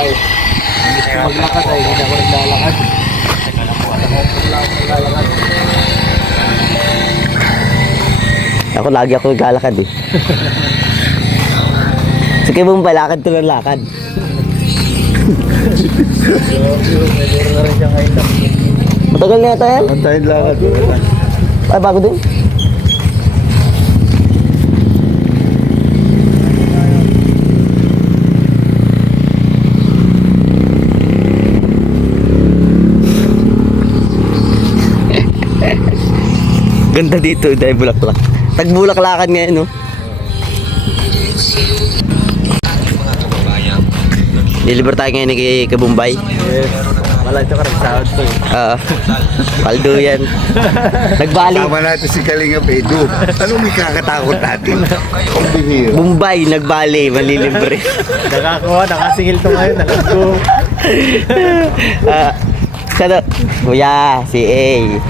Bombay. Hindi ko maglakad ay hindi ako naglalakad. Ako lagi ako naglalakad eh. Sige mong balakad to ng lakad. Meron na rin siya ngayon. Matagal na yata yan? Antayin lakad. Ay, bago din. Ganda dito dahil bulaklak. Tagbulaklakan ngayon, no? Deliver tayo ngayon kay Kabumbay. Yes. Wala ito ka nagsahod to eh. Paldo yan. Nagbali. Tama natin si Kalinga Pedro. Anong may kakatakot natin? Ang bihira. Bumbay, nagbali, malilibre. Nakakuha, nakasingil to ngayon. Nakakuha. Sana, kuya, si A.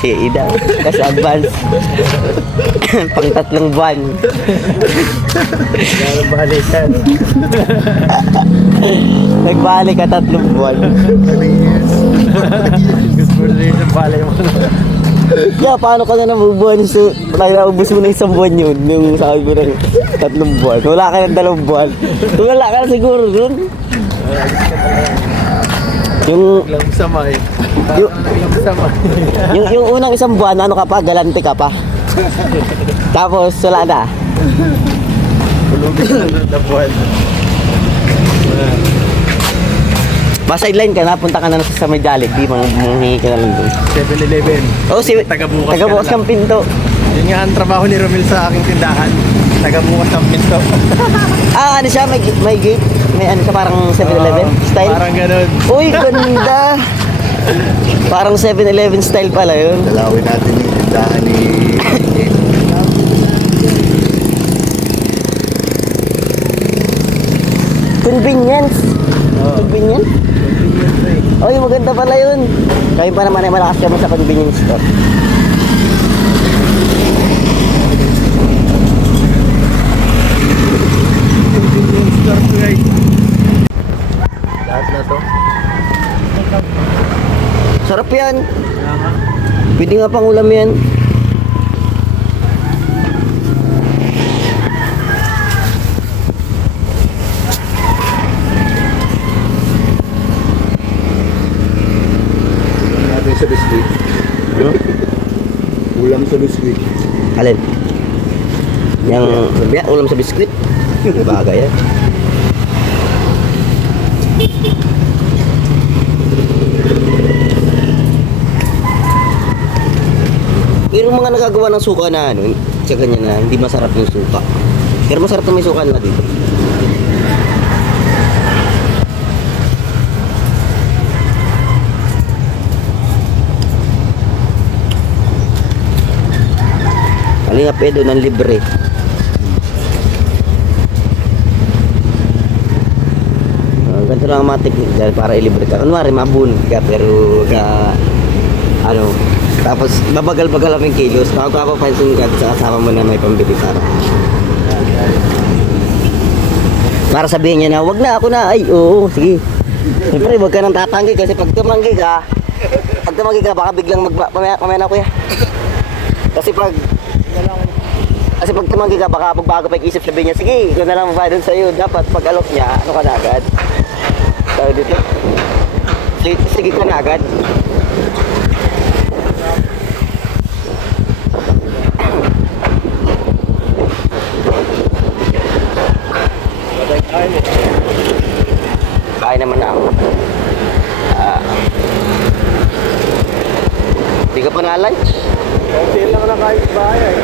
Si Ida, kasi advance. Pang 3 buwan. Balikan. Nagbali ka 3 buwan. Gusto mo rin yung balay mo. Yeah, paano ka na nabubuhan? So, naubos mo na 1 buwan yun. Yung sabi mo ng 3 buwan. Wala ka ng 2 buwan. Wala ka na siguro dun. Yung Lang sama eh. Yung- Lang sama. yung unang 1 buwan, ano ka pa? Galante ka pa. Tapos, wala na. Tulogin na buwan. Ma-sideline ka na, punta ka na sa may Jollibee, manghingi ka na lang doon. 7-Eleven. Oh, si Tagabukas tagabukas ka na ng pinto. Yun nga ang trabaho ni Romel sa aking tindahan. Tagabukas ng pinto. Ano siya? May gate? May ano siya, parang 7-Eleven style? Parang ganun. Uy, ganda! Parang 7-Eleven style pala yun. Dalawin natin yung tindahan ni... Convenience. Convenience? Uy, maganda pala yun. Kayo pa naman ay malakas kami sa convenience store. Convenience store to guys. Lahat na to. Sarap yan. Kaya nga. Pwede nga pang ulam yan. natin sa biscuit. Ulam sa biscuit. Alin? Yang ulam sa biskuit. Bagay yan. Pero mga nagagawa ng suka na ano, sa ganyan na hindi masarap yung suka. Pero masarap na may suka na dito. Kalinga pedo ng libre. Ganito lang ang mga technique dahil para ilibre ka. Kunwari mabun ka pero ka ano, tapos babagal-bagal ang kilos. Bago ako pansin ka sa kasama mo na may pambili para sabihin niya na wag na ako na. Ay oo sige. Siyempre wag ka nang tatanggi kasi pag tumanggi ka baka biglang pamaya na kuya. Kasi pag tumanggi ka, baka magbago pa yung isip, sabihin niya, sige, ikaw na lang mabayad doon sa'yo. Dapat pag alok niya, ano ka na agad? Tawag dito? Sige ka na agad. Kain naman na ako. Di ka pa na-lunch? Kasi lang na kahit bahay.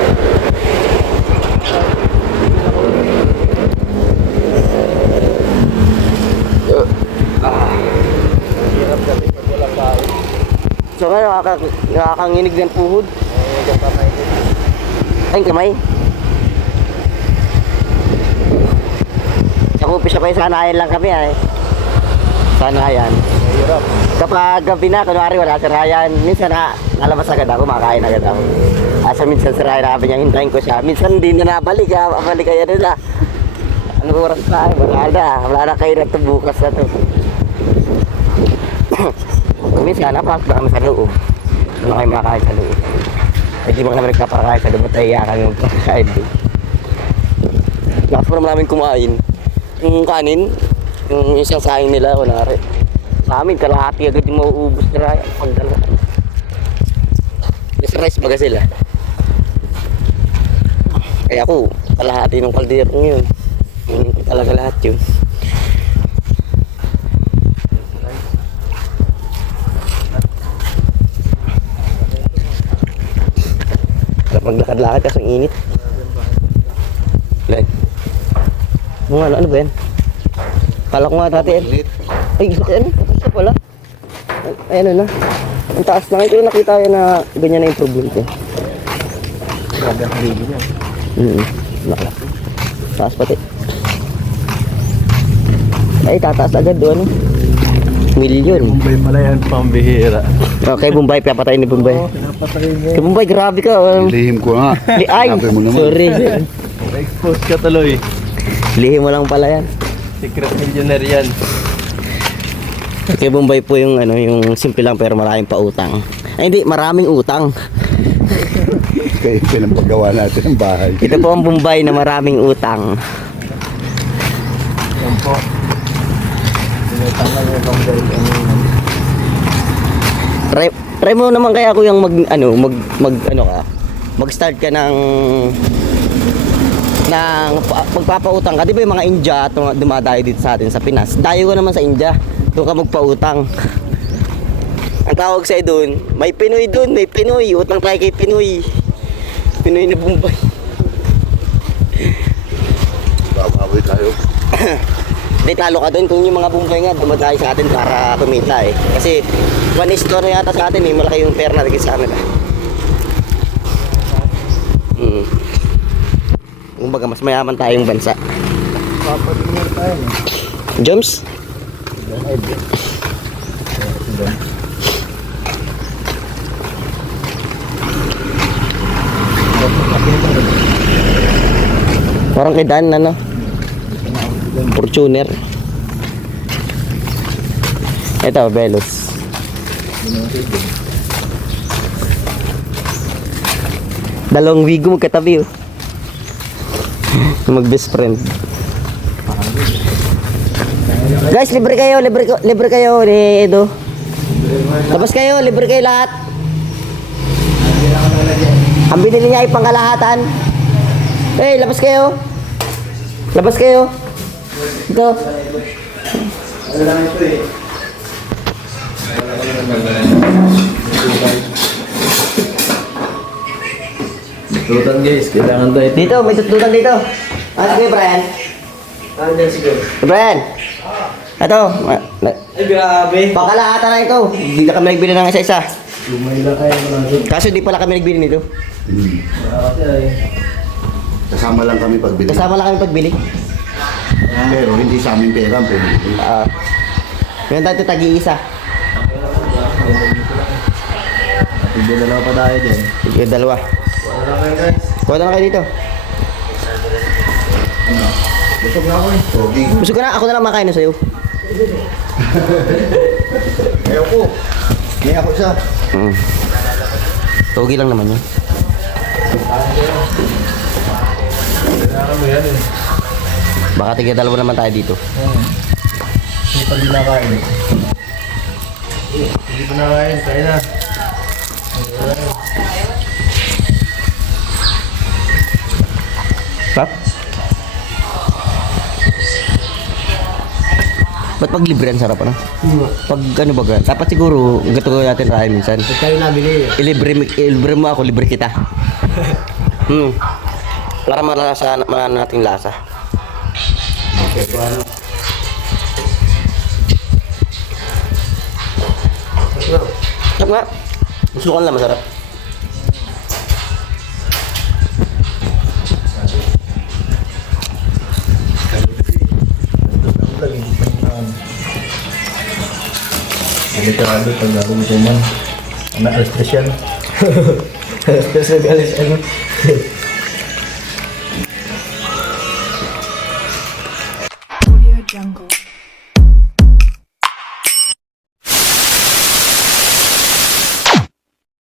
Hirap kasi pag walang kain. So nga, nakakanginig ng puhod. Yung kamay din. Ay, kamay. Sa kupis pa sanayan lang kami ay. Sanayan. Mahirap. Kapag gabi na, kunwari wala si Ryan, minsan nalabas agad ako, makain agad ako. Asa minsan si Ryan, sabi niya, hintayin ko siya. Minsan hindi na nabalik, balik kaya nila. Ano oras na? Wala na kayo na ito bukas na ito. Minsan, napasok na kami sa loob. Ano kayo makakain sa loob? Ay, di ba ka naman nagkapakain sa loob at iyakan yung pagkain doon. Lakas pa naman namin kumain. Yung kanin, yung isang sayang nila, kunwari. Sa amin, kalahati agad yung mauubos nila pagdala. Yes, rice baga sila. Kaya ako, kalahati ng kaldero yun. Hindi ko talaga lahat yun. Maglakad-lakad kasi ang init. Lan. Ano ba yan? Kala ko nga dati yan. Ay, ano? Tapos na pala. Ay, ano na. Ang taas na. Ito yung nakita yun na ganyan na yung problem ko. Grabe ang baby niya. Nakalaki. Taas pati. Ay, tataas agad doon. Milyon. Bombay pala yan, pambihira. Okay, Bombay. Pinapatayin ni Bombay. Pinapatayin niya. Kay Bombay, grabe ka. Lihim ko nga. Ay, Sabi mo naman. sorry. Expose ka tuloy. Lihim mo lang pala yan. Secret millionaire yan. Kay Bombay po yung ano, yung simple lang pero maraming pautang. Ay hindi, maraming utang. Kaya pinapagawa natin ang bahay. Ito po ang Bombay na maraming utang. Yan po. Tinatama niya kung dahil Try mo naman kaya kuyang mag-start ka ng magpapautang ka. Di ba yung mga India dumadayo dito sa atin sa Pinas? Dayo ka naman sa India. Doon ka magpautang. Ang tawag sa'yo doon, may Pinoy doon, may Pinoy. Utang tayo kay Pinoy. Pinoy na Bombay. Babawi tayo. Hindi, talo ka doon kung yung mga Bombay nga dumadayo sa atin para kumita eh. Kasi one store yata sa atin eh, malaki yung pera natin sa kanila. Kumbaga mas mayaman tayong bansa. Papadingan tayo. Joms? Parang kay Dan, ano? Fortuner. Ito, Velos. Dalawang wigo magkatabi oh. Mag-best friend. Guys, libre kayo ni Edo. Labas kayo, libre kayo lahat. Ang binili niya ay pangkalahatan. Hey, labas kayo. Labas kayo. Ito. Tutan guys, kailangan tayo. Dito, may tututan dito. Sige, Brian. Andiyan siguro. Brian. Ito. Ay, grabe. Pangkalahatan na ito. Hindi na kami nagbili ng isa-isa. Lumay lang kayo mga doon. Kaso di pala kami nagbili nito. Kasi ay. Kasama lang kami pagbili. Kasama lang kami pagbili. Pero hindi sa aming pera ang pwede. Ngayon tayo tagi-isa. Hindi na lang pa tayo dyan. Sige, dalawa. Wala na kayo guys. Kuha na kayo dito. Busog na ako eh. Pogi. Gusto ko na, ako na lang makain na sa'yo. Ayaw ko. May ako isa. Togi lang naman yun. Kailangan mo yan eh. Baka tiga dalawa naman tayo dito. Hindi pa din nakain eh. Hindi pa nakain, tayo na. Pap? Ba't pag libre ang sarap ano? Pag ano ba gan? Dapat siguro gato natin tayo minsan. Tayo nabili eh. Ilibre mo ako, libre kita. Para malasa nating lasa. Okay, paano? Sarap nga. Gusto ko lang masarap. Literally, pag gagawin ko man, alis-stress yan. Alis-stress, ano?